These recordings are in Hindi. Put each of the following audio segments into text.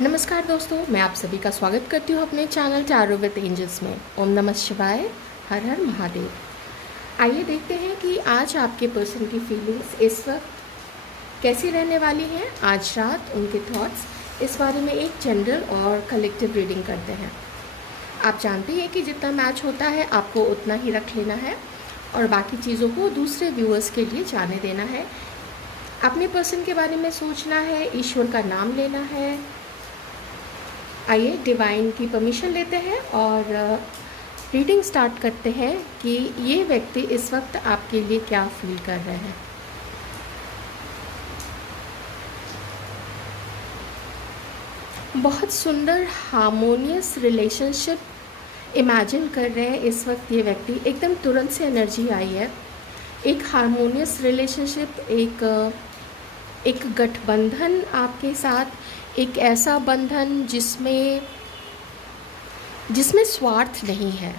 नमस्कार दोस्तों, मैं आप सभी का स्वागत करती हूँ अपने चैनल टैरो विद एंजल्स में। ओम नमः शिवाय, हर हर महादेव। आइए देखते हैं कि आज आपके पर्सन की फीलिंग्स इस वक्त कैसी रहने वाली हैं। आज रात उनके थॉट्स, इस बारे में एक जनरल और कलेक्टिव रीडिंग करते हैं। आप जानते हैं कि जितना मैच होता है आपको उतना ही रख लेना है और बाकी चीज़ों को दूसरे व्यूअर्स के लिए जाने देना है। अपने पर्सन के बारे में सोचना है, ईश्वर का नाम लेना है। आइए डिवाइन की परमिशन लेते हैं और रीडिंग स्टार्ट करते हैं कि ये व्यक्ति इस वक्त आपके लिए क्या फील कर रहे हैं। बहुत सुंदर हार्मोनियस रिलेशनशिप इमेजिन कर रहे हैं इस वक्त ये व्यक्ति। एकदम तुरंत से एनर्जी आई है। एक हार्मोनियस रिलेशनशिप, एक गठबंधन आपके साथ, एक ऐसा बंधन जिसमें स्वार्थ नहीं है,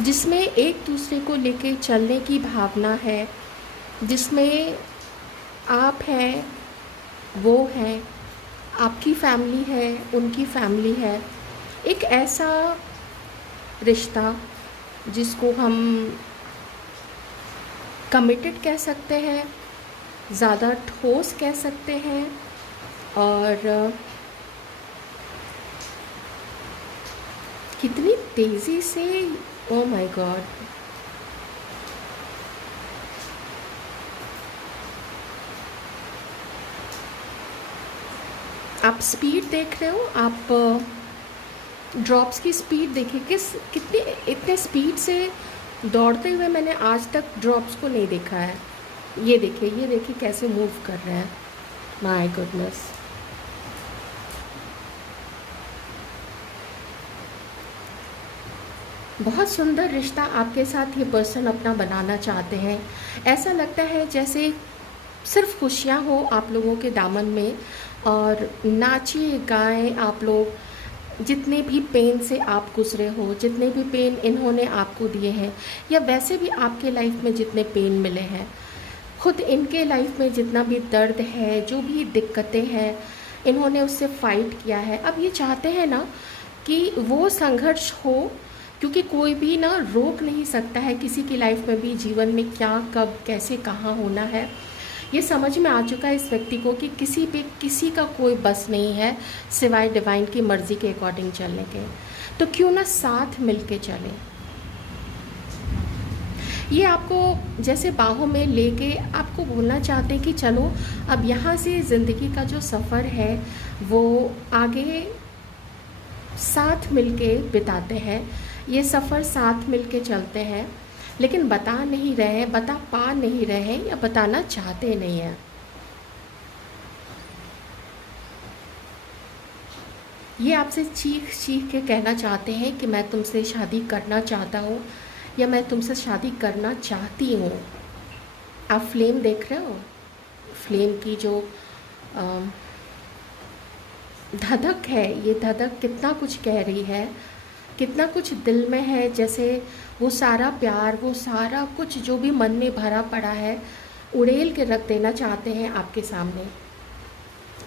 जिसमें एक दूसरे को लेके चलने की भावना है, जिसमें आप हैं, वो हैं, आपकी फैमिली है, उनकी फैमिली है। एक ऐसा रिश्ता जिसको हम कमिटेड कह सकते हैं, ज़्यादा ठोस कह सकते हैं। और कितनी तेज़ी से, ओ माय गॉड, आप स्पीड देख रहे हो। आप ड्रॉप्स की स्पीड देखिए, इतने स्पीड से दौड़ते हुए मैंने आज तक ड्रॉप्स को नहीं देखा है। ये देखिए कैसे मूव कर रहे हैं। My goodness. बहुत सुंदर रिश्ता आपके साथ ये पर्सन अपना बनाना चाहते हैं। ऐसा लगता है जैसे सिर्फ खुशियाँ हो आप लोगों के दामन में, और नाचिए गाएं आप लोग। जितने भी पेन से आप गुजरे हो, जितने भी पेन इन्होंने आपको दिए हैं, या वैसे भी आपके लाइफ में जितने पेन मिले हैं, खुद इनके लाइफ में जितना भी दर्द है, जो भी दिक्कतें हैं, इन्होंने उससे फाइट किया है। अब ये चाहते हैं ना कि वो संघर्ष हो, क्योंकि कोई भी ना रोक नहीं सकता है किसी की लाइफ में भी जीवन में क्या, कब, कैसे, कहाँ होना है। ये समझ में आ चुका है इस व्यक्ति को कि किसी का कोई बस नहीं है सिवाय डिवाइन की मर्ज़ी के अकॉर्डिंग चलने के। तो क्यों ना साथ मिल के चलें। ये आपको जैसे बाहों में लेके आपको बोलना चाहते हैं कि चलो अब यहाँ से ज़िंदगी का जो सफ़र है वो आगे साथ मिलके बिताते हैं। ये सफ़र साथ मिलके चलते हैं, लेकिन बता पा नहीं रहे हैं, या बताना चाहते नहीं हैं। ये आपसे चीख चीख के कहना चाहते हैं कि मैं तुमसे शादी करना चाहता हूँ, या मैं तुमसे शादी करना चाहती हूँ। आप फ्लेम देख रहे हो। फ्लेम की जो धधक है, ये धधक कितना कुछ कह रही है, कितना कुछ दिल में है। जैसे वो सारा प्यार, वो सारा कुछ जो भी मन में भरा पड़ा है, उड़ेल के रख देना चाहते हैं आपके सामने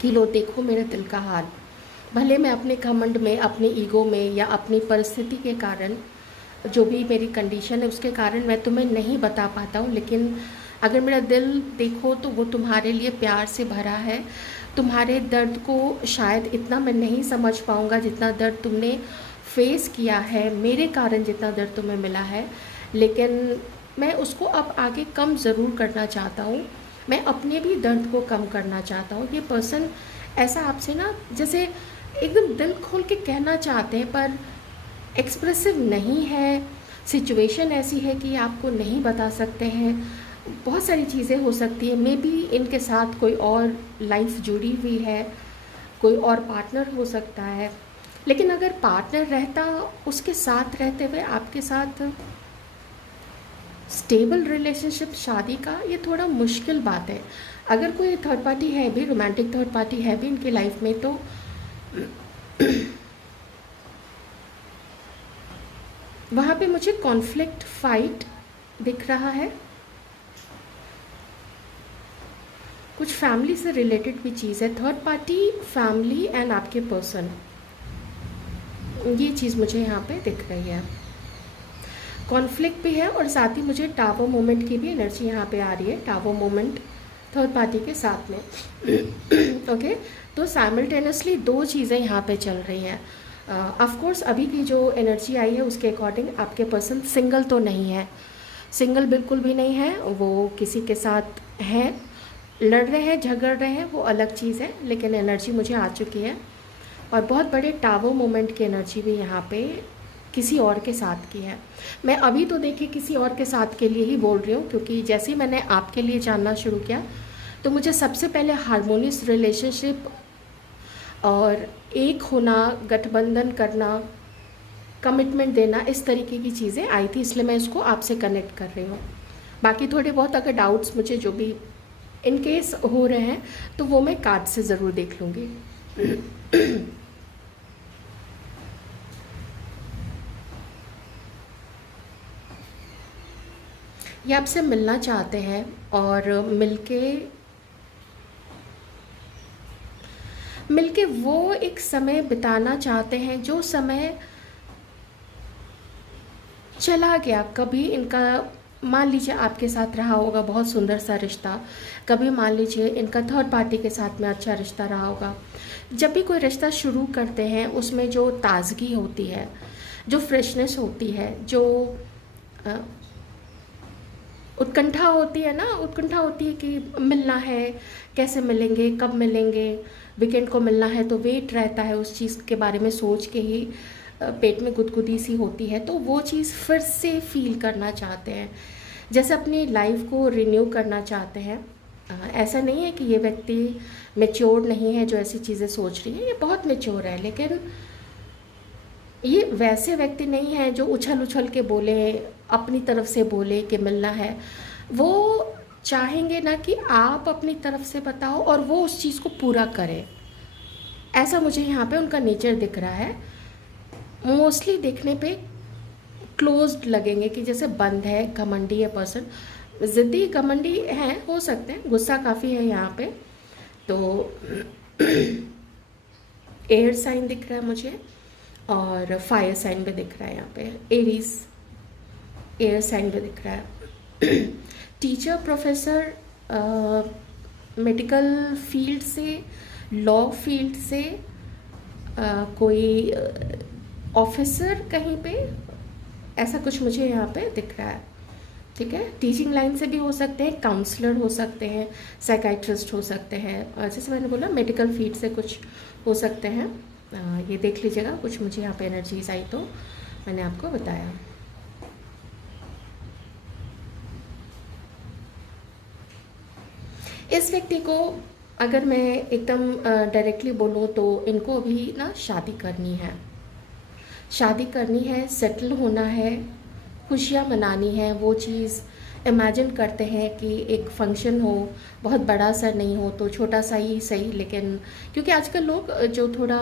कि लो देखो मेरे दिल का हाल। भले मैं अपने घमंड में, अपने ईगो में, या अपनी परिस्थिति के कारण, जो भी मेरी कंडीशन है उसके कारण मैं तुम्हें नहीं बता पाता हूँ, लेकिन अगर मेरा दिल देखो तो वो तुम्हारे लिए प्यार से भरा है। तुम्हारे दर्द को शायद इतना मैं नहीं समझ पाऊँगा जितना दर्द तुमने फेस किया है, मेरे कारण जितना दर्द तुम्हें मिला है, लेकिन मैं उसको अब आगे कम ज़रूर करना चाहता हूँ। मैं अपने भी दर्द को कम करना चाहता हूँ। ये पर्सन ऐसा आपसे ना जैसे एकदम दिल खोल के कहना चाहते हैं, पर एक्सप्रेसिव नहीं है। सिचुएशन ऐसी है कि आपको नहीं बता सकते हैं। बहुत सारी चीज़ें हो सकती है। मे बी इनके साथ कोई और लाइफ जुड़ी हुई है, कोई और पार्टनर हो सकता है। लेकिन अगर पार्टनर रहता, उसके साथ रहते हुए आपके साथ स्टेबल रिलेशनशिप, शादी का, ये थोड़ा मुश्किल बात है। अगर कोई थर्ड पार्टी है भी, रोमांटिक थर्ड पार्टी है भी इनकी लाइफ में, तो वहाँ पे मुझे कॉन्फ्लिक्ट, फाइट दिख रहा है। कुछ फैमिली से रिलेटेड भी चीज़ है, थर्ड पार्टी, फैमिली एंड आपके पर्सन, ये चीज़ मुझे यहाँ पे दिख रही है। कॉन्फ्लिक्ट भी है और साथ ही मुझे टावर मोमेंट की भी एनर्जी यहाँ पे आ रही है, टावर मोमेंट थर्ड पार्टी के साथ में। ओके तो साइमल्टेनियसली दो चीज़ें यहाँ पे चल रही हैं। ऑफ कोर्स अभी की जो एनर्जी आई है उसके अकॉर्डिंग आपके पर्सन सिंगल तो नहीं है, सिंगल बिल्कुल भी नहीं है, वो किसी के साथ हैं, लड़ रहे हैं, झगड़ रहे हैं, वो अलग चीज़ है, लेकिन एनर्जी मुझे आ चुकी है। और बहुत बड़े टावर मोमेंट की एनर्जी भी यहाँ पे किसी और के साथ की है। मैं अभी तो देखिए किसी और के साथ के लिए ही बोल रही हूँ, क्योंकि जैसे ही मैंने आपके लिए जानना शुरू किया तो मुझे सबसे पहले हार्मोनियस रिलेशनशिप और एक होना, गठबंधन करना, कमिटमेंट देना, इस तरीके की चीज़ें आई थी, इसलिए मैं इसको आपसे कनेक्ट कर रही हूँ। बाकी थोड़े बहुत अगर डाउट्स मुझे जो भी इन केस हो रहे हैं तो वो मैं कार्ड से ज़रूर देख लूँगी। ये आपसे मिलना चाहते हैं और मिलके वो एक समय बिताना चाहते हैं जो समय चला गया। कभी इनका मान लीजिए आपके साथ रहा होगा बहुत सुंदर सा रिश्ता, कभी मान लीजिए इनका थर्ड पार्टी के साथ में अच्छा रिश्ता रहा होगा। जब भी कोई रिश्ता शुरू करते हैं उसमें जो ताजगी होती है, जो फ्रेशनेस होती है, जो उत्कंठा होती है ना, उत्कंठा होती है कि मिलना है, कैसे मिलेंगे, कब मिलेंगे, वीकेंड को मिलना है, तो वेट रहता है उस चीज़ के बारे में सोच के ही पेट में गुदगुदी सी होती है। तो वो चीज़ फिर से फील करना चाहते हैं, जैसे अपनी लाइफ को रिन्यू करना चाहते हैं। ऐसा नहीं है कि ये व्यक्ति मेच्योर नहीं है जो ऐसी चीज़ें सोच रही है, ये बहुत मेच्योर है, लेकिन ये वैसे व्यक्ति नहीं है जो उछल उछल के बोले, अपनी तरफ से बोले कि मिलना है। वो चाहेंगे ना कि आप अपनी तरफ से बताओ और वो उस चीज़ को पूरा करें। ऐसा मुझे यहाँ पे उनका नेचर दिख रहा है। मोस्टली देखने पे क्लोज्ड लगेंगे कि जैसे बंद है, घमंडी है पर्सन, ज़िद्दी घमंडी हैं, हो सकते हैं, गुस्सा काफ़ी है यहाँ पे। तो एयर साइन दिख रहा है मुझे और फायर साइन भी दिख रहा है यहाँ पे, एरीज एयर साइन भी दिख रहा है। टीचर, प्रोफेसर, मेडिकल फील्ड से, लॉ फील्ड से, कोई ऑफिसर कहीं पे, ऐसा कुछ मुझे यहाँ पे दिख रहा है। ठीक है, टीचिंग लाइन से भी हो सकते हैं, काउंसलर हो सकते हैं, साइकाइट्रिस्ट हो सकते हैं, और जैसे मैंने बोला मेडिकल फील्ड से कुछ हो सकते हैं। ये देख लीजिएगा, कुछ मुझे यहाँ पे एनर्जीज आई तो मैंने आपको बताया। इस व्यक्ति को अगर मैं एकदम डायरेक्टली बोलूँ तो इनको अभी ना शादी करनी है, शादी करनी है, सेटल होना है, खुशियाँ मनानी है। वो चीज़ इमेजिन करते हैं कि एक फंक्शन हो, बहुत बड़ा सा नहीं हो तो छोटा सा ही सही, लेकिन क्योंकि आजकल लोग जो थोड़ा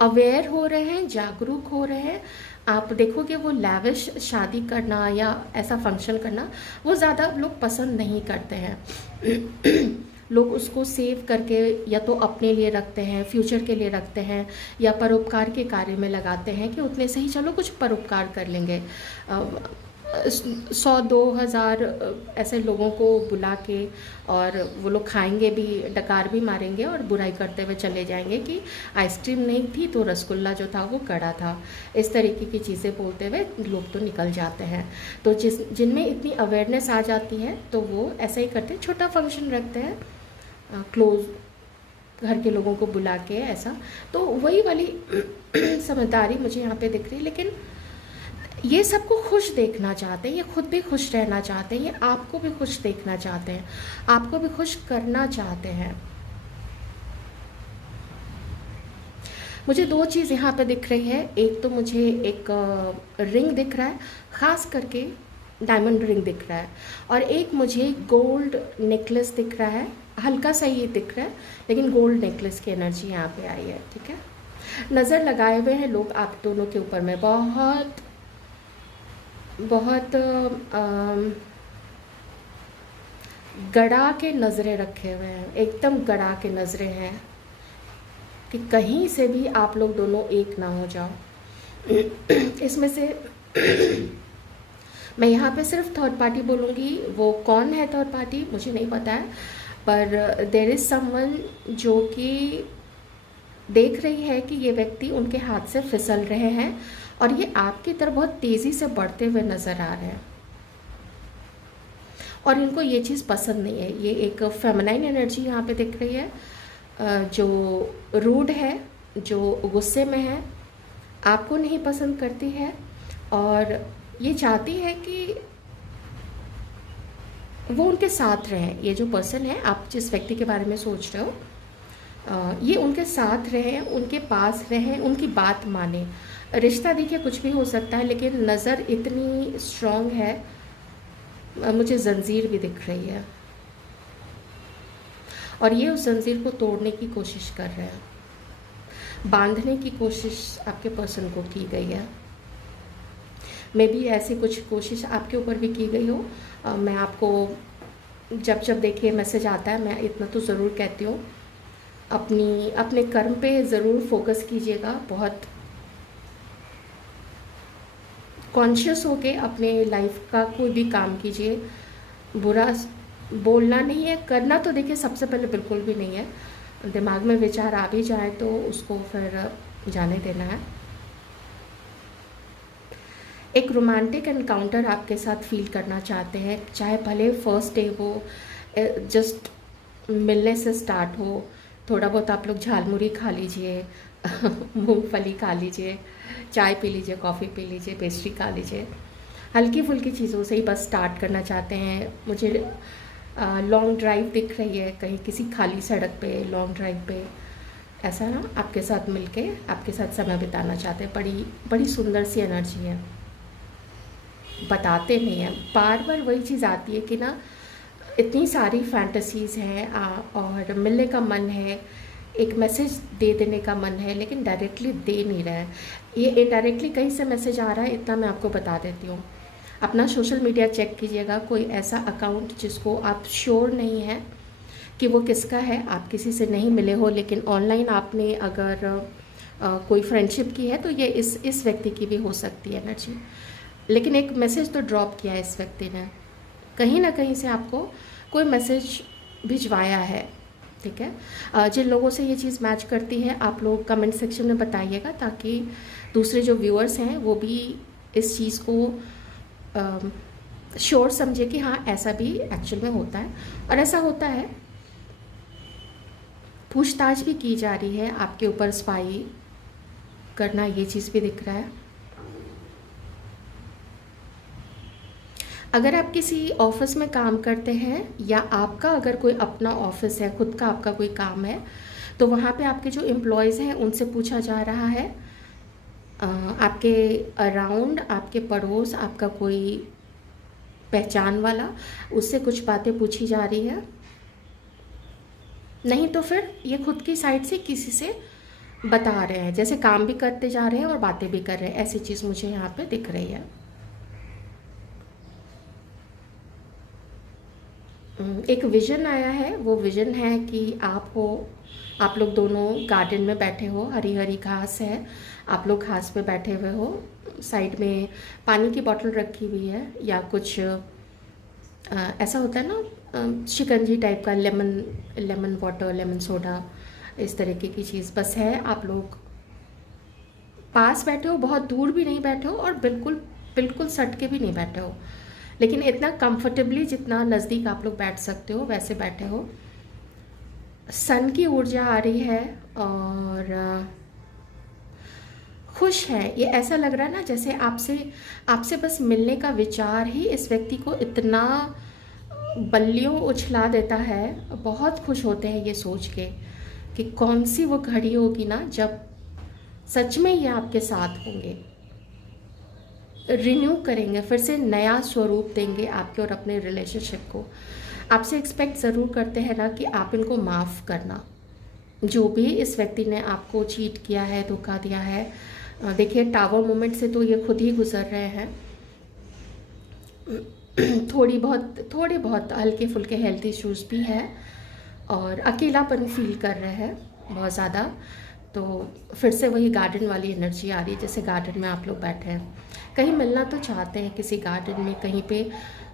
अवेयर हो रहे हैं, जागरूक हो रहे हैं, आप देखोगे वो लैविश शादी करना या ऐसा फंक्शन करना वो ज़्यादा लोग पसंद नहीं करते हैं। लोग उसको सेव करके या तो अपने लिए रखते हैं, फ्यूचर के लिए रखते हैं, या परोपकार के कार्य में लगाते हैं कि उतने से ही चलो कुछ परोपकार कर लेंगे। 100-2000 ऐसे लोगों को बुला के और वो लोग खाएंगे भी, डकार भी मारेंगे और बुराई करते हुए चले जाएंगे कि आइसक्रीम नहीं थी तो रसगुल्ला जो था वो कड़ा था। इस तरीके की चीज़ें बोलते हुए लोग तो निकल जाते हैं। तो जिनमें इतनी अवेयरनेस आ जाती है तो वो ऐसा ही करते हैं, छोटा फंक्शन रखते हैं, क्लोज घर के लोगों को बुला के ऐसा। तो वही वाली समझदारी मुझे यहाँ पे दिख रही है। लेकिन ये सबको खुश देखना चाहते हैं, ये खुद भी खुश रहना चाहते हैं, ये आपको भी खुश देखना चाहते हैं, आपको भी खुश करना चाहते हैं। मुझे दो चीज़ यहाँ पे दिख रही है। एक तो मुझे एक रिंग दिख रहा है, ख़ास करके डायमंड रिंग दिख रहा है, और एक मुझे गोल्ड नेकलेस दिख रहा है। हल्का सा ये दिख रहा है लेकिन गोल्ड नेकलेस की एनर्जी यहाँ पे आई है। ठीक है, नज़र लगाए हुए हैं लोग आप दोनों के ऊपर में, बहुत बहुत गड़ा के नज़रें रखे हुए हैं, एकदम गड़ा के नज़रें हैं कि कहीं से भी आप लोग दोनों एक ना हो जाओ। इसमें से मैं यहाँ पे सिर्फ थर्ड पार्टी बोलूँगी, वो कौन है थर्ड पार्टी मुझे नहीं पता है, पर देयर इज़ समवन जो कि देख रही है कि ये व्यक्ति उनके हाथ से फिसल रहे हैं और ये आपकी तरफ बहुत तेज़ी से बढ़ते हुए नज़र आ रहे हैं और इनको ये चीज़ पसंद नहीं है। ये एक फेमिनाइन एनर्जी यहाँ पे दिख रही है, जो रूड है, जो गुस्से में है, आपको नहीं पसंद करती है और ये चाहती है कि वो उनके साथ रहें। ये जो पर्सन है, आप जिस व्यक्ति के बारे में सोच रहे हो, ये उनके साथ रहें, उनके पास रहें, उनकी बात माने। रिश्ता देखिए कुछ भी हो सकता है, लेकिन नज़र इतनी स्ट्रॉन्ग है, मुझे जंजीर भी दिख रही है और ये उस जंजीर को तोड़ने की कोशिश कर रहे हैं, बांधने की कोशिश आपके पर्सन को की गई है। मे बी ऐसी कुछ कोशिश आपके ऊपर भी की गई हो। मैं आपको जब जब देखिए मैसेज आता है, मैं इतना तो ज़रूर कहती हूँ, अपने कर्म पे ज़रूर फोकस कीजिएगा, बहुत कॉन्शियस होके अपने लाइफ का कोई भी काम कीजिए। बुरा बोलना नहीं है, करना तो देखिए सबसे पहले बिल्कुल भी नहीं है। दिमाग में विचार आ भी जाए तो उसको फिर जाने देना है। एक रोमांटिक एनकाउंटर आपके साथ फील करना चाहते हैं, चाहे भले फर्स्ट डे वो जस्ट मिलने से स्टार्ट हो। थोड़ा बहुत आप लोग झालमुरी खा लीजिए, मूंगफली खा लीजिए, चाय पी लीजिए, कॉफ़ी पी लीजिए, पेस्ट्री खा लीजिए, हल्की फुल्की चीज़ों से ही बस स्टार्ट करना चाहते हैं। मुझे लॉन्ग ड्राइव दिख रही है, कहीं किसी खाली सड़क पे लॉन्ग ड्राइव पे ऐसा ना आपके साथ मिलके आपके साथ समय बिताना चाहते हैं। बड़ी बड़ी सुंदर सी एनर्जी है, बताते नहीं हैं, बार बार वही चीज़ आती है कि ना इतनी सारी फैंटेसीज़ हैं और मिलने का मन है, एक मैसेज दे देने का मन है, लेकिन डायरेक्टली दे नहीं रहा है। ये इनडायरेक्टली कहीं से मैसेज आ रहा है, इतना मैं आपको बता देती हूँ। अपना सोशल मीडिया चेक कीजिएगा, कोई ऐसा अकाउंट जिसको आप श्योर नहीं है कि वो किसका है, आप किसी से नहीं मिले हो, लेकिन ऑनलाइन आपने अगर कोई फ्रेंडशिप की है तो ये इस व्यक्ति की भी हो सकती है एनर्जी। लेकिन एक मैसेज तो ड्रॉप किया है इस व्यक्ति ने, कहीं ना कहीं से आपको कोई मैसेज भिजवाया है, ठीक है। जिन लोगों से ये चीज़ मैच करती है आप लोग कमेंट सेक्शन में बताइएगा, ताकि दूसरे जो व्यूअर्स हैं वो भी इस चीज़ को श्योर समझे कि हाँ ऐसा भी एक्चुअल में होता है और ऐसा होता है। पूछताछ भी की जा रही है, आपके ऊपर स्पाई करना, ये चीज़ भी दिख रहा है। अगर आप किसी ऑफिस में काम करते हैं या आपका अगर कोई अपना ऑफिस है, खुद का आपका कोई काम है, तो वहाँ पे आपके जो एम्प्लॉयज़ हैं उनसे पूछा जा रहा है, आपके अराउंड, आपके पड़ोस, आपका कोई पहचान वाला, उससे कुछ बातें पूछी जा रही है। नहीं तो फिर ये खुद की साइड से किसी से बता रहे हैं, जैसे काम भी करते जा रहे हैं और बातें भी कर रहे हैं, ऐसी चीज़ मुझे यहाँ पे दिख रही है। एक विज़न आया है, वो विज़न है कि आप लोग दोनों गार्डन में बैठे हो, हरी हरी घास है, आप लोग घास पे बैठे हुए हो, साइड में पानी की बोतल रखी हुई है या कुछ ऐसा होता है ना शिकंजी टाइप का, लेमन वाटर, लेमन सोडा, इस तरीके की चीज़ बस है। आप लोग पास बैठे हो, बहुत दूर भी नहीं बैठे हो और बिल्कुल बिल्कुल सट के भी नहीं बैठे हो, लेकिन इतना कंफर्टेबली जितना नज़दीक आप लोग बैठ सकते हो वैसे बैठे हो। सन की ऊर्जा आ रही है और खुश है। ये ऐसा लग रहा है ना जैसे आपसे बस मिलने का विचार ही इस व्यक्ति को इतना बल्लियों उछला देता है। बहुत खुश होते हैं ये सोच के कि कौन सी वो घड़ी होगी ना जब सच में ये आपके साथ होंगे, रिन्यू करेंगे, फिर से नया स्वरूप देंगे आपके और अपने रिलेशनशिप को। आपसे एक्सपेक्ट ज़रूर करते हैं ना कि आप इनको माफ़ करना, जो भी इस व्यक्ति ने आपको चीट किया है, धोखा दिया है। देखिए टावर मोमेंट से तो ये खुद ही गुजर रहे हैं। थोड़े बहुत हल्के फुल्के हेल्थ इश्यूज़ भी है, और अकेलापन फील कर रहे हैं बहुत ज़्यादा। तो फिर से वही गार्डन वाली एनर्जी आ रही है, जैसे गार्डन में आप लोग बैठे हैं, कहीं मिलना तो चाहते हैं किसी गार्डन में, कहीं पे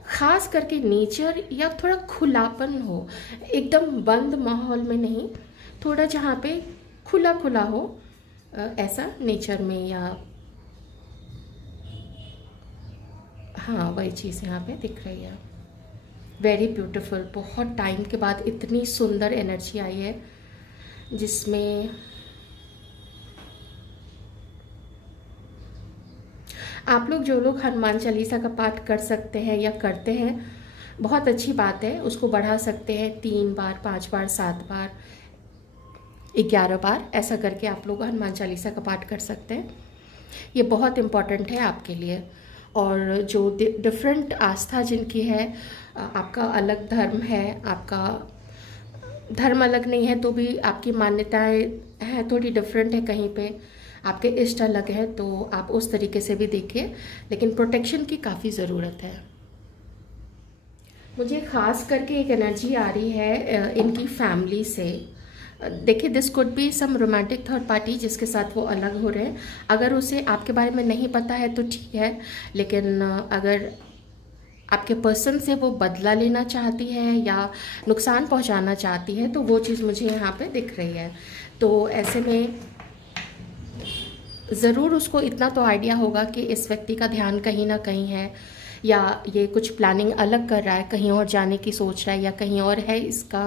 ख़ास करके नेचर या थोड़ा खुलापन हो, एकदम बंद माहौल में नहीं, थोड़ा जहाँ पे खुला खुला हो, ऐसा नेचर में, या हाँ वही चीज़ यहाँ पे दिख रही है। वेरी ब्यूटीफुल, बहुत टाइम के बाद इतनी सुंदर एनर्जी आई है, जिसमें आप लोग जो लोग हनुमान चालीसा का पाठ कर सकते हैं या करते हैं, बहुत अच्छी बात है, उसको बढ़ा सकते हैं 3 बार, 5 बार, 7 बार, 11 बार, ऐसा करके आप लोग हनुमान चालीसा का पाठ कर सकते हैं। ये बहुत इम्पॉर्टेंट है आपके लिए। और जो डिफरेंट आस्था जिनकी है, आपका अलग धर्म है, आपका धर्म अलग नहीं है तो भी आपकी मान्यताएं हैं थोड़ी डिफरेंट है, कहीं पे आपके इष्ट अलग है, तो आप उस तरीके से भी देखिए, लेकिन प्रोटेक्शन की काफ़ी ज़रूरत है। मुझे ख़ास करके एक एनर्जी आ रही है इनकी फैमिली से। देखिए, this could be some romantic third party जिसके साथ वो अलग हो रहे हैं। अगर उसे आपके बारे में नहीं पता है तो ठीक है, लेकिन अगर आपके पर्सन से वो बदला लेना चाहती है या नुकसान पहुंचाना चाहती है, तो वो चीज़ मुझे यहाँ पे दिख रही है। तो ऐसे में ज़रूर उसको इतना तो आइडिया होगा कि इस व्यक्ति का ध्यान कहीं ना कहीं है, या ये कुछ प्लानिंग अलग कर रहा है, कहीं और जाने की सोच रहा है, या कहीं और है इसका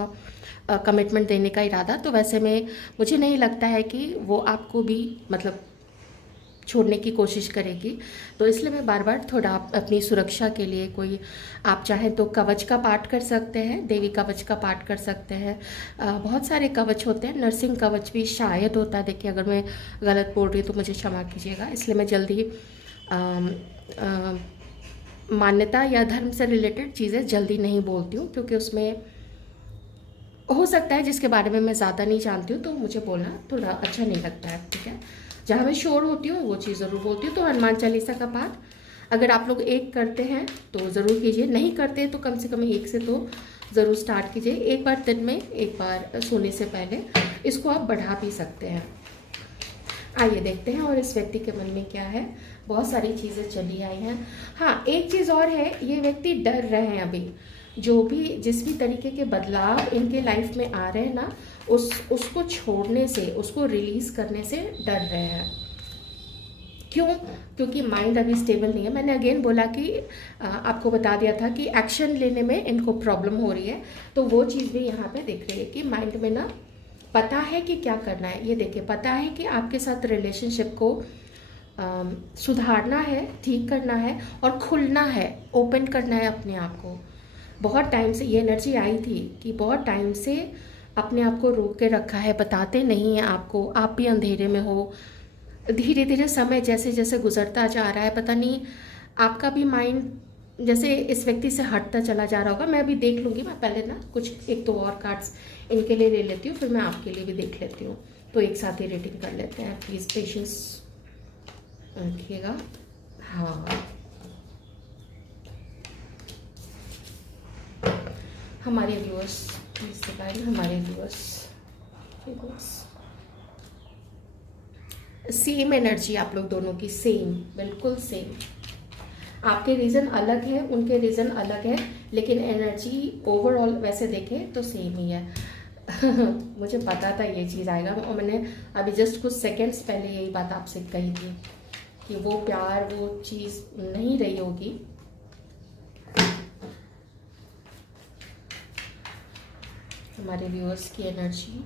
कमिटमेंट देने का इरादा। तो वैसे में मुझे नहीं लगता है कि वो आपको भी मतलब छोड़ने की कोशिश करेगी। तो इसलिए मैं बार बार थोड़ा अपनी सुरक्षा के लिए, कोई आप चाहें तो कवच का पाठ कर सकते हैं, देवी कवच का पाठ कर सकते हैं। बहुत सारे कवच होते हैं, नरसिंह कवच भी शायद होता है। देखिए, अगर मैं गलत बोल रही हूँ तो मुझे क्षमा कीजिएगा। इसलिए मैं जल्दी मान्यता या धर्म से रिलेटेड चीज़ें जल्दी नहीं बोलती हूँ, क्योंकि उसमें हो सकता है जिसके बारे में मैं ज़्यादा नहीं जानती हूँ तो मुझे बोलना थोड़ा अच्छा नहीं लगता है, ठीक है। जहाँ मैं श्योर होती हूँ वो चीज़ ज़रूर बोलती हूँ। तो हनुमान चालीसा का पाठ अगर आप लोग एक करते हैं तो ज़रूर कीजिए, नहीं करते तो कम से कम एक से तो ज़रूर स्टार्ट कीजिए। एक बार दिन में, एक बार सोने से पहले इसको आप बढ़ा भी सकते हैं। आइए देखते हैं और इस व्यक्ति के मन में क्या है। बहुत सारी चीज़ें चली आई हैं। हाँ, एक चीज़ और है, ये व्यक्ति डर रहे हैं अभी, जो भी जिस भी तरीके के बदलाव इनके लाइफ में आ रहे हैं ना, उसको छोड़ने से, उसको रिलीज़ करने से डर रहे हैं। क्यों? क्योंकि माइंड अभी स्टेबल नहीं है। मैंने अगेन बोला कि आपको बता दिया था कि एक्शन लेने में इनको प्रॉब्लम हो रही है, तो वो चीज़ भी यहाँ पे दिख रही है कि माइंड में ना पता है कि क्या करना है। ये देखिए, पता है कि आपके साथ रिलेशनशिप को सुधारना है, ठीक करना है और खुलना है, ओपन करना है अपने आप को। बहुत टाइम से ये एनर्जी आई थी कि बहुत टाइम से अपने आप को रोक के रखा है, बताते नहीं हैं आपको, आप भी अंधेरे में हो। धीरे धीरे समय जैसे जैसे गुजरता जा रहा है, पता नहीं आपका भी माइंड जैसे इस व्यक्ति से हटता चला जा रहा होगा। मैं अभी देख लूँगी, मैं पहले ना कुछ एक तो और कार्ड्स इनके लिए ले लेती हूँ, फिर मैं आपके लिए भी देख लेती हूँ, तो एक साथ ही रीडिंग कर लेते हैं। प्लीज़ पेशेंस रखिएगा। हाँ, हमारे व्यूअर्स प्लीज दिखाएं, हमारे व्यूअर्स सेम एनर्जी आप लोग दोनों की, सेम, बिल्कुल सेम। आपके रीज़न अलग है, उनके रीज़न अलग है, लेकिन एनर्जी ओवरऑल वैसे देखें तो सेम ही है। मुझे पता था ये चीज़ आएगा, और मैंने अभी जस्ट कुछ सेकंड्स पहले यही बात आपसे कही थी कि वो प्यार, वो चीज़ नहीं रही होगी। हमारे व्यूअर्स की एनर्जी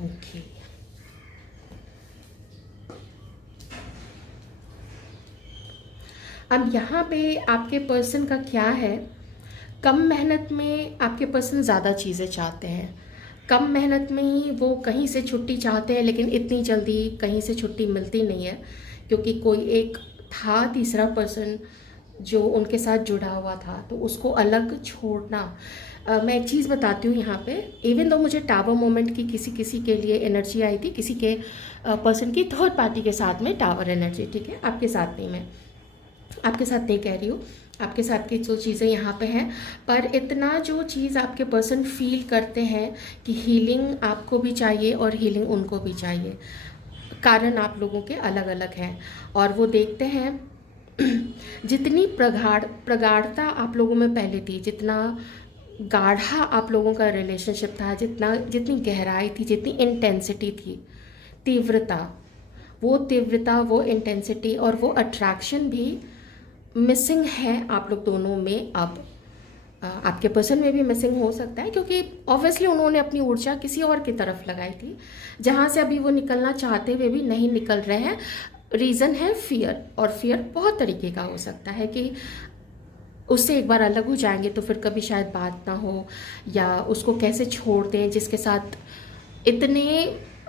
ओके। अब यहाँ पे आपके पर्सन का क्या है, कम मेहनत में आपके पर्सन ज़्यादा चीज़ें चाहते हैं। कम मेहनत में ही वो कहीं से छुट्टी चाहते हैं, लेकिन इतनी जल्दी कहीं से छुट्टी मिलती नहीं है, क्योंकि कोई एक था तीसरा पर्सन जो उनके साथ जुड़ा हुआ था, तो उसको अलग छोड़ना। मैं एक चीज़ बताती हूँ यहाँ पे। इवन दो मुझे टावर मोमेंट की किसी किसी के लिए एनर्जी आई थी, किसी के पर्सन की थर्ड पार्टी के साथ में टावर एनर्जी, ठीक है, आपके साथ नहीं, मैं आपके साथ नहीं कह रही हूँ, आपके साथ की जो चीज़ें यहाँ पे हैं, पर इतना जो चीज़ आपके पर्सन फील करते हैं कि हीलिंग आपको भी चाहिए और हीलिंग उनको भी चाहिए। कारण आप लोगों के अलग अलग हैं और वो देखते हैं जितनी प्रगाढ़ता आप लोगों में पहले थी, जितना गाढ़ा आप लोगों का रिलेशनशिप था, जितनी गहराई थी, जितनी इंटेंसिटी थी, तीव्रता, वो इंटेंसिटी और वो अट्रैक्शन भी मिसिंग है आप लोग दोनों में अब। आपके पर्सन में भी मिसिंग हो सकता है, क्योंकि ऑब्वियसली उन्होंने अपनी ऊर्जा किसी और की तरफ लगाई थी, जहाँ से अभी वो निकलना चाहते हुए भी नहीं निकल रहे हैं। रीज़न है फियर, और फियर बहुत तरीके का हो सकता है कि उससे एक बार अलग हो जाएंगे तो फिर कभी शायद बात ना हो, या उसको कैसे छोड़ दें जिसके साथ इतने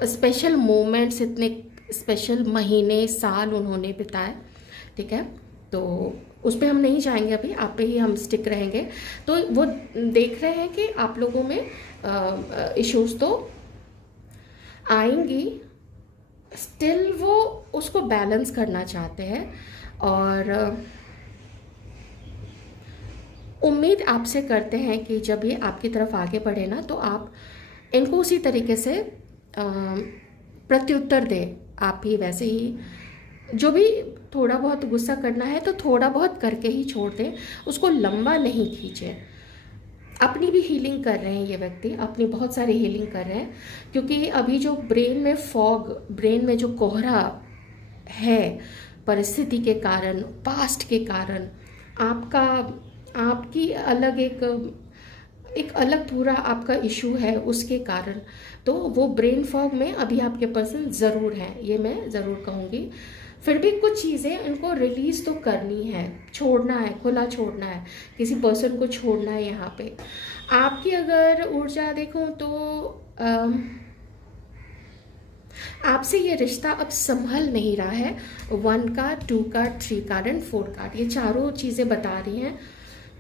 स्पेशल मोमेंट्स, इतने स्पेशल महीने, साल उन्होंने बिताए, ठीक है। तो उस पर हम नहीं जाएंगे अभी, आप पे ही हम स्टिक रहेंगे। तो वो देख रहे हैं कि आप लोगों में इश्यूज तो आएंगी, स्टिल वो उसको बैलेंस करना चाहते हैं, और उम्मीद आपसे करते हैं कि जब ये आपकी तरफ आगे बढ़े ना, तो आप इनको उसी तरीके से प्रत्युत्तर दें। आप ही वैसे ही जो भी थोड़ा बहुत गुस्सा करना है तो थोड़ा बहुत करके ही छोड़ दें, उसको लंबा नहीं खींचें। अपनी भी हीलिंग कर रहे हैं ये व्यक्ति, अपनी बहुत सारी हीलिंग कर रहे हैं, क्योंकि अभी जो ब्रेन में फॉग, ब्रेन में जो कोहरा है परिस्थिति के कारण, पास्ट के कारण, आपकी अलग एक अलग पूरा आपका इशू है उसके कारण, तो वो ब्रेन फॉग में अभी आपके पर्सन ज़रूर हैं, ये मैं ज़रूर कहूँगी। फिर भी कुछ चीज़ें इनको रिलीज़ तो करनी है, छोड़ना है, खुला छोड़ना है, किसी पर्सन को छोड़ना है। यहाँ पे आपकी अगर ऊर्जा देखूं तो आपसे ये रिश्ता अब संभल नहीं रहा है। 1 card, 2 card, 3 card and 4 card, ये चारों चीज़ें बता रही हैं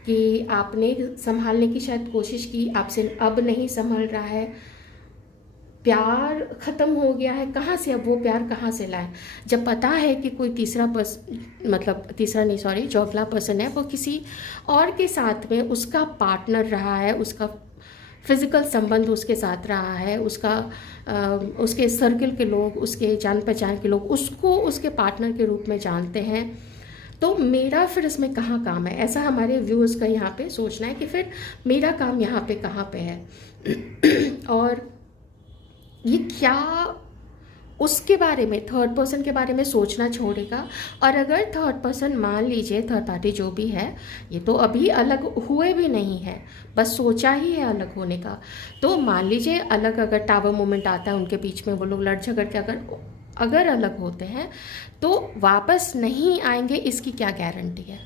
कि आपने संभालने की शायद कोशिश की, आपसे अब नहीं संभल रहा है, प्यार ख़त्म हो गया है। कहाँ से, अब वो प्यार कहाँ से लाए, जब पता है कि कोई तीसरा जो अगला पर्सन है वो किसी और के साथ में उसका पार्टनर रहा है, उसका फिज़िकल संबंध उसके साथ रहा है, उसके सर्कल के लोग, उसके जान पहचान के लोग उसको उसके पार्टनर के रूप में जानते हैं, तो मेरा फिर इसमें कहाँ काम है, ऐसा हमारे व्यूअर्स का यहाँ पे सोचना है कि फिर मेरा काम यहाँ पे कहाँ पे है। और ये क्या उसके बारे में, थर्ड पर्सन के बारे में सोचना छोड़ेगा। और अगर थर्ड पर्सन, मान लीजिए थर्ड पार्टी जो भी है, ये तो अभी अलग हुए भी नहीं है, बस सोचा ही है अलग होने का, तो मान लीजिए अलग, अगर टावर मोमेंट आता है उनके बीच में, वो लोग लड़ झगड़ के अगर अलग होते हैं तो वापस नहीं आएंगे, इसकी क्या गारंटी है।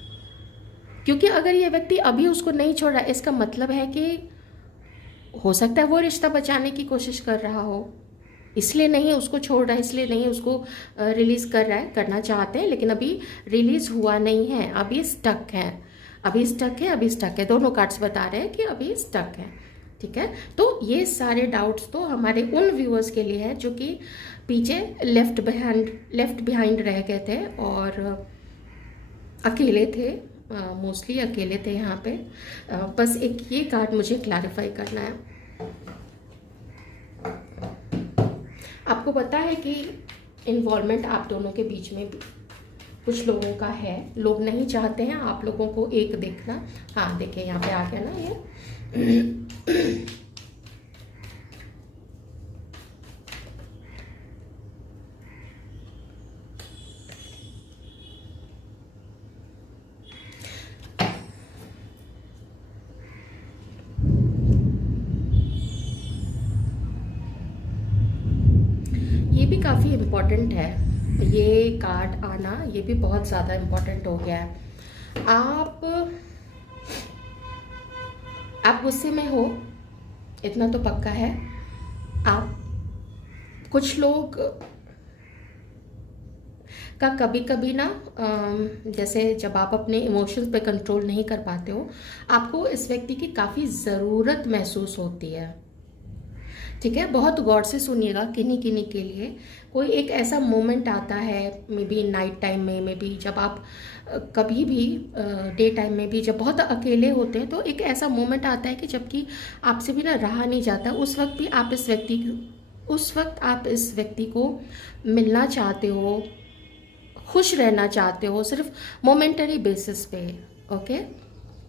क्योंकि अगर ये व्यक्ति अभी उसको नहीं छोड़ रहा, इसका मतलब है कि हो सकता है वो रिश्ता बचाने की कोशिश कर रहा हो, इसलिए नहीं उसको छोड़ रहा है, इसलिए नहीं उसको रिलीज़ कर रहा है। करना चाहते हैं लेकिन अभी रिलीज़ हुआ नहीं है, अभी स्टक है। दोनों कार्ड्स बता रहे हैं कि अभी स्टक है, ठीक है। तो ये सारे डाउट्स तो हमारे उन व्यूअर्स के लिए है जो कि पीछे लेफ्ट बिहाइंड रह गए थे और अकेले थे, मोस्टली अकेले थे यहाँ पे। बस एक ये कार्ड मुझे क्लैरिफाई करना है। आपको पता है कि इन्वॉल्वमेंट आप दोनों के बीच में कुछ लोगों का है, लोग नहीं चाहते हैं आप लोगों को एक देखना। हाँ देखिए यहाँ पे आ गया ना ये। ये भी काफ़ी इम्पोर्टेंट है, ये कार्ड आना, ये भी बहुत ज़्यादा इम्पोर्टेंट हो गया है। आप गुस्से में हो, इतना तो पक्का है। आप कुछ लोग कभी कभी ना जैसे जब आप अपने इमोशंस पे कंट्रोल नहीं कर पाते हो, आपको इस व्यक्ति की काफ़ी ज़रूरत महसूस होती है। ठीक है, बहुत गौर से सुनिएगा। किन्हीं किन्हीं के लिए कोई एक ऐसा मोमेंट आता है, मे बी नाइट टाइम में, मे बी जब आप कभी भी डे टाइम में भी जब बहुत अकेले होते हैं, तो एक ऐसा मोमेंट आता है कि जबकि आपसे भी ना रहा नहीं जाता, उस वक्त आप इस व्यक्ति को मिलना चाहते हो, खुश रहना चाहते हो, सिर्फ मोमेंटरी बेसिस पे। ओके,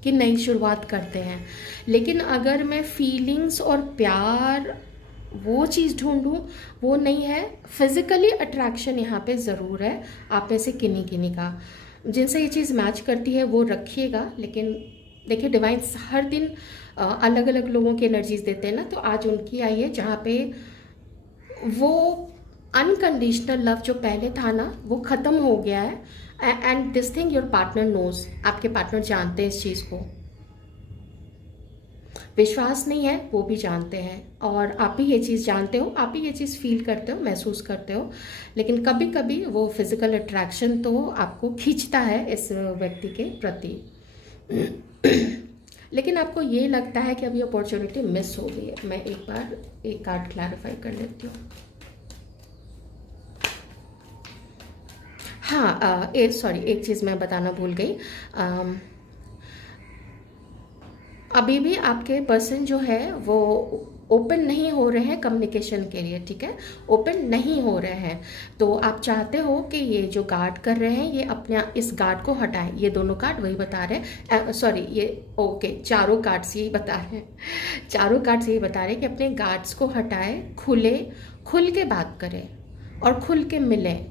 कि नई शुरुआत करते हैं। लेकिन अगर मैं फीलिंग्स और प्यार वो चीज़ ढूंढूं, वो नहीं है। फिजिकली अट्रैक्शन यहाँ पे ज़रूर है। आप में से किन्हीं किन्हीं का जिनसे ये चीज़ मैच करती है वो रखिएगा। लेकिन देखिए, डिवाइन्स हर दिन अलग अलग लोगों की एनर्जीज देते हैं ना, तो आज उनकी आई है जहाँ पे वो अनकंडीशनल लव जो पहले था ना, वो ख़त्म हो गया है। And this thing your partner knows, आपके पार्टनर जानते हैं इस चीज़ को। विश्वास नहीं है वो भी जानते हैं, और आप भी ये चीज़ जानते हो, आप भी ये चीज़ फील करते हो, महसूस करते हो। लेकिन कभी कभी वो फिजिकल अट्रैक्शन तो आपको खींचता है इस व्यक्ति के प्रति। लेकिन आपको ये लगता है कि अभी अपॉर्चुनिटी मिस हो गई है। मैं एक बार एक कार्ड क्लैरिफाई कर लेती हूँ। हाँ, एक चीज़ मैं बताना भूल गई। अभी भी आपके पर्सन जो है वो ओपन नहीं हो रहे हैं कम्युनिकेशन के लिए। ठीक है, ओपन नहीं हो रहे हैं। तो आप चाहते हो कि ये जो गार्ड कर रहे हैं, ये अपने इस गार्ड को हटाएं। ये दोनों कार्ड वही बता रहे हैं, सॉरी ये ओके, चारों कार्ड्स यही बता रहे हैं। चारों कार्ड्स यही बता रहे हैं कि अपने गार्ड्स को हटाएं, खुल के बात करें और खुल के मिलें।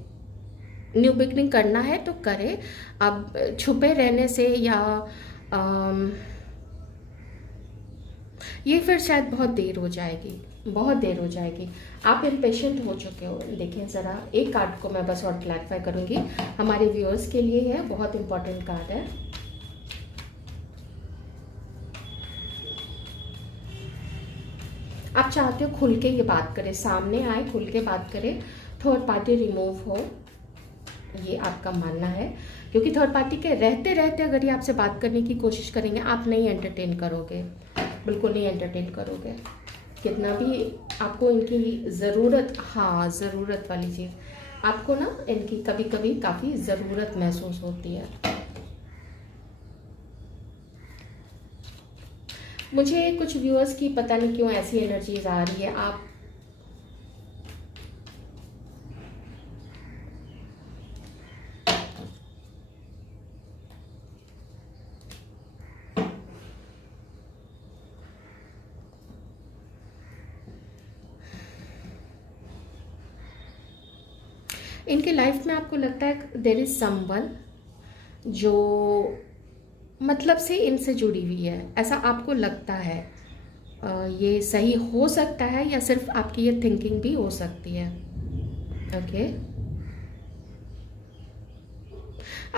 न्यू बिगनिंग करना है तो करें। अब छुपे रहने से या ये फिर शायद बहुत देर हो जाएगी, बहुत देर हो जाएगी। आप इम्पेशेंट हो चुके हो। देखिए ज़रा, एक कार्ड को मैं बस और क्लैरिफाई करूँगी, हमारे व्यूअर्स के लिए है, बहुत इंपॉर्टेंट कार्ड है। आप चाहते हो खुल के ये बात करें, सामने आए, खुल के बात करें, थर्ड पार्टी रिमूव हो, ये आपका मानना है। क्योंकि थर्ड पार्टी के रहते रहते अगर ये आपसे बात करने की कोशिश करेंगे, आप नहीं एंटरटेन करोगे, बिल्कुल नहीं एंटरटेन करोगे। कितना भी आपको इनकी ज़रूरत, हाँ ज़रूरत वाली चीज़, आपको ना इनकी कभी कभी काफ़ी ज़रूरत महसूस होती है। मुझे कुछ व्यूअर्स की पता नहीं क्यों ऐसी एनर्जीज आ रही है। आप इनके लाइफ में आपको लगता है देयर इज समवन जो मतलब से इनसे जुड़ी हुई है, ऐसा आपको लगता है। ये सही हो सकता है या सिर्फ आपकी ये थिंकिंग भी हो सकती है। ओके,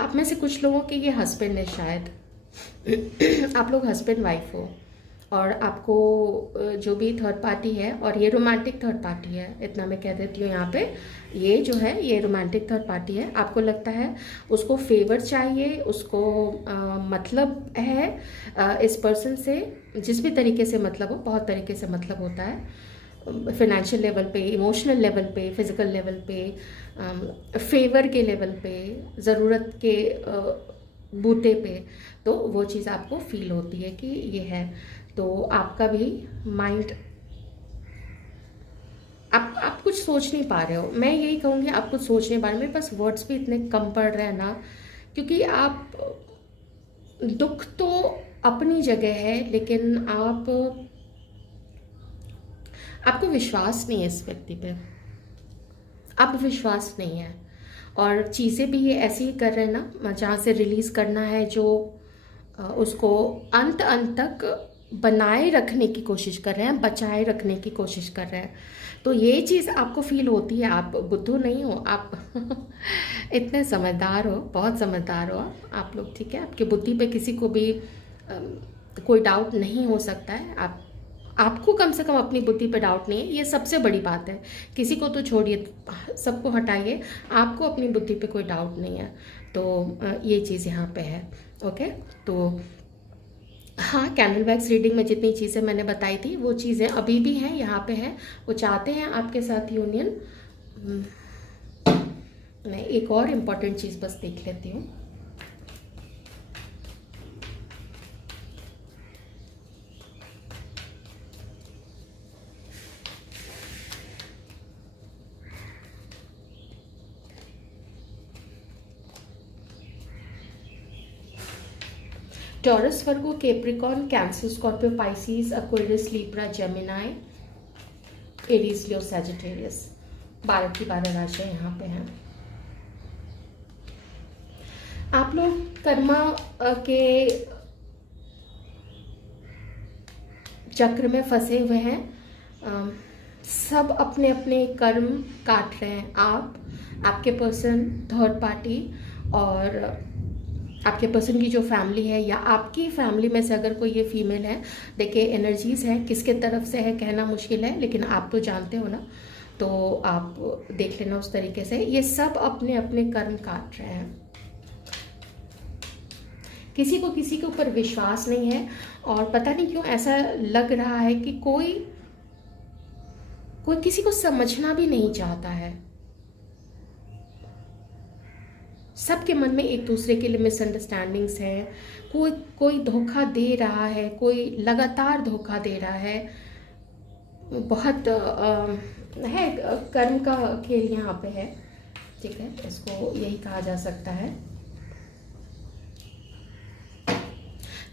आप में से कुछ लोगों के ये हस्बैंड है शायद। आप लोग हस्बैंड वाइफ हो, और आपको जो भी थर्ड पार्टी है, और ये रोमांटिक थर्ड पार्टी है, इतना मैं कह देती हूँ यहाँ पे, ये जो है ये रोमांटिक थर्ड पार्टी है। आपको लगता है उसको फेवर चाहिए, उसको मतलब है इस पर्सन से, जिस भी तरीके से मतलब हो, बहुत तरीके से मतलब होता है, फिनेंशियल लेवल पे, इमोशनल लेवल पे, फिजिकल लेवल पे, फेवर के लेवल पे, ज़रूरत के बूते पे। तो वो चीज़ आपको फील होती है कि ये है। तो आपका भी माइंड, आप कुछ सोच नहीं पा रहे हो। मैं यही कहूँगी, आप कुछ सोच नहीं पा रहे। मेरे पास वर्ड्स भी इतने कम पड़ रहे हैं ना, क्योंकि आप, दुख तो अपनी जगह है, लेकिन आपको विश्वास नहीं है इस व्यक्ति पे, अब विश्वास नहीं है। और चीज़ें भी ये ऐसी ही कर रहे हैं ना, जहाँ से रिलीज़ करना है, जो उसको अंत तक बनाए रखने की कोशिश कर रहे हैं, बचाए रखने की कोशिश कर रहे हैं। तो ये चीज़ आपको फील होती है। आप बुद्धू नहीं हो, आप इतने समझदार हो, बहुत समझदार हो आप लोग। ठीक है, आपकी बुद्धि पे किसी को भी कोई डाउट नहीं हो सकता है। आपको कम से कम अपनी बुद्धि पे डाउट नहीं है, ये सबसे बड़ी बात है। किसी को तो छोड़िए, सबको हटाइए, आपको अपनी बुद्धि पे कोई डाउट नहीं है। तो ये चीज़ यहाँ पे है। ओके, तो हाँ, कैंडल वैक्स रीडिंग में जितनी चीज़ें मैंने बताई थी वो चीज़ें अभी भी हैं, यहाँ पे हैं। वो चाहते हैं आपके साथ यूनियन। मैं एक और इम्पॉर्टेंट चीज़ बस देख लेती हूँ। Taurus, Virgo, Capricorn, Cancer, Scorpio, Pisces, Aquarius, Libra, Gemini, Aries, Leo, Sagittarius. 12 की 12 राशियां यहाँ पे हैं। आप लोग कर्मा के चक्र में फंसे हुए हैं। सब अपने अपने कर्म काट रहे हैं। आपके पर्सन, थर्ड पार्टी, और आपके पर्सन की जो फैमिली है, या आपकी फैमिली में से अगर कोई ये फीमेल है, देखिए एनर्जीज हैं, किसके तरफ से है कहना मुश्किल है, लेकिन आप तो जानते हो ना, तो आप देख लेना उस तरीके से। ये सब अपने अपने कर्म काट रहे हैं। किसी को किसी के ऊपर विश्वास नहीं है, और पता नहीं क्यों ऐसा लग रहा है कि कोई किसी को समझना भी नहीं चाहता है। सबके मन में एक दूसरे के लिए मिसअंडरस्टैंडिंग्स हैं। कोई धोखा दे रहा है, कोई लगातार धोखा दे रहा है। बहुत है, कर्म का खेल यहाँ पे है। ठीक है, इसको यही कहा जा सकता है।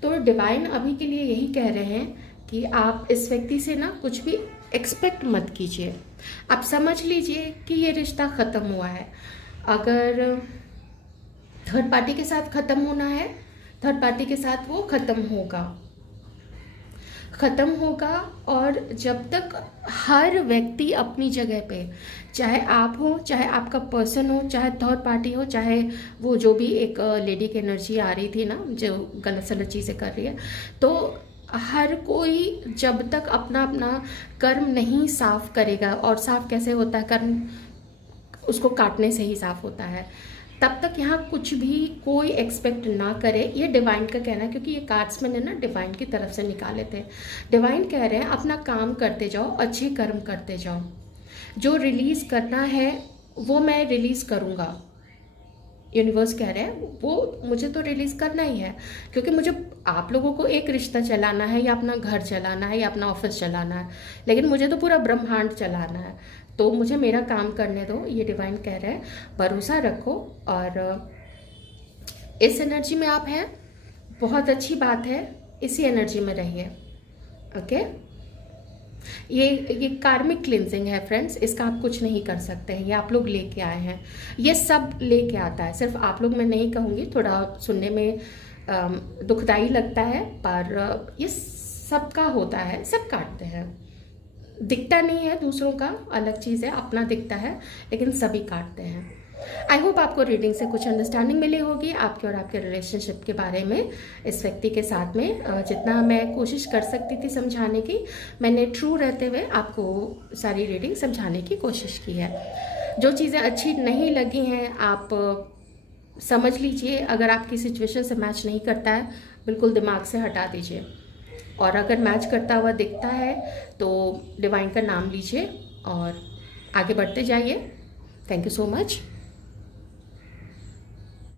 तो डिवाइन अभी के लिए यही कह रहे हैं कि आप इस व्यक्ति से ना कुछ भी एक्सपेक्ट मत कीजिए। आप समझ लीजिए कि ये रिश्ता ख़त्म हुआ है। अगर थर्ड पार्टी के साथ ख़त्म होना है, थर्ड पार्टी के साथ वो ख़त्म होगा। और जब तक हर व्यक्ति अपनी जगह पे, चाहे आप हो, चाहे आपका पर्सन हो, चाहे थर्ड पार्टी हो, चाहे वो जो भी एक लेडी की एनर्जी आ रही थी ना जो गलत सलत चीज़ें कर रही है, तो हर कोई जब तक अपना अपना कर्म नहीं साफ करेगा, और साफ कैसे होता है कर्म, उसको काटने से ही साफ होता है, तब तक यहाँ कुछ भी कोई एक्सपेक्ट ना करे। ये डिवाइन का कहना है, क्योंकि ये कार्ड्स मैंने ना डिवाइन की तरफ से निकाले थे। डिवाइन कह रहे हैं अपना काम करते जाओ, अच्छे कर्म करते जाओ। जो रिलीज़ करना है वो मैं रिलीज़ करूँगा। यूनिवर्स कह रहे हैं वो मुझे तो रिलीज़ करना ही है, क्योंकि मुझे आप लोगों को एक रिश्ता चलाना है, या अपना घर चलाना है, या अपना ऑफिस चलाना है, लेकिन मुझे तो पूरा ब्रह्मांड चलाना है। तो मुझे मेरा काम करने दो, ये डिवाइन कह रहे हैं। भरोसा रखो, और इस एनर्जी में आप हैं, बहुत अच्छी बात है, इसी एनर्जी में रहिए। ओके, ये कार्मिक क्लिनजिंग है फ्रेंड्स, इसका आप कुछ नहीं कर सकते हैं, ये आप लोग लेके आए हैं। ये सब लेके आता है, सिर्फ आप लोग मैं नहीं कहूँगी, थोड़ा सुनने में दुखदाई लगता है, पर ये सबका होता है, सब काटते हैं। दिखता नहीं है दूसरों का, अलग चीज़ है, अपना दिखता है, लेकिन सभी काटते हैं। आई होप आपको रीडिंग से कुछ अंडरस्टैंडिंग मिली होगी आपके और आपके रिलेशनशिप के बारे में, इस व्यक्ति के साथ में। जितना मैं कोशिश कर सकती थी समझाने की, मैंने ट्रू रहते हुए आपको सारी रीडिंग समझाने की कोशिश की है। जो चीज़ें अच्छी नहीं लगी हैं आप समझ लीजिए, अगर आपकी सिचुएशन से मैच नहीं करता है बिल्कुल दिमाग से हटा दीजिए, और अगर मैच करता हुआ दिखता है तो डिवाइन का नाम लीजिए और आगे बढ़ते जाइए। Thank you so much.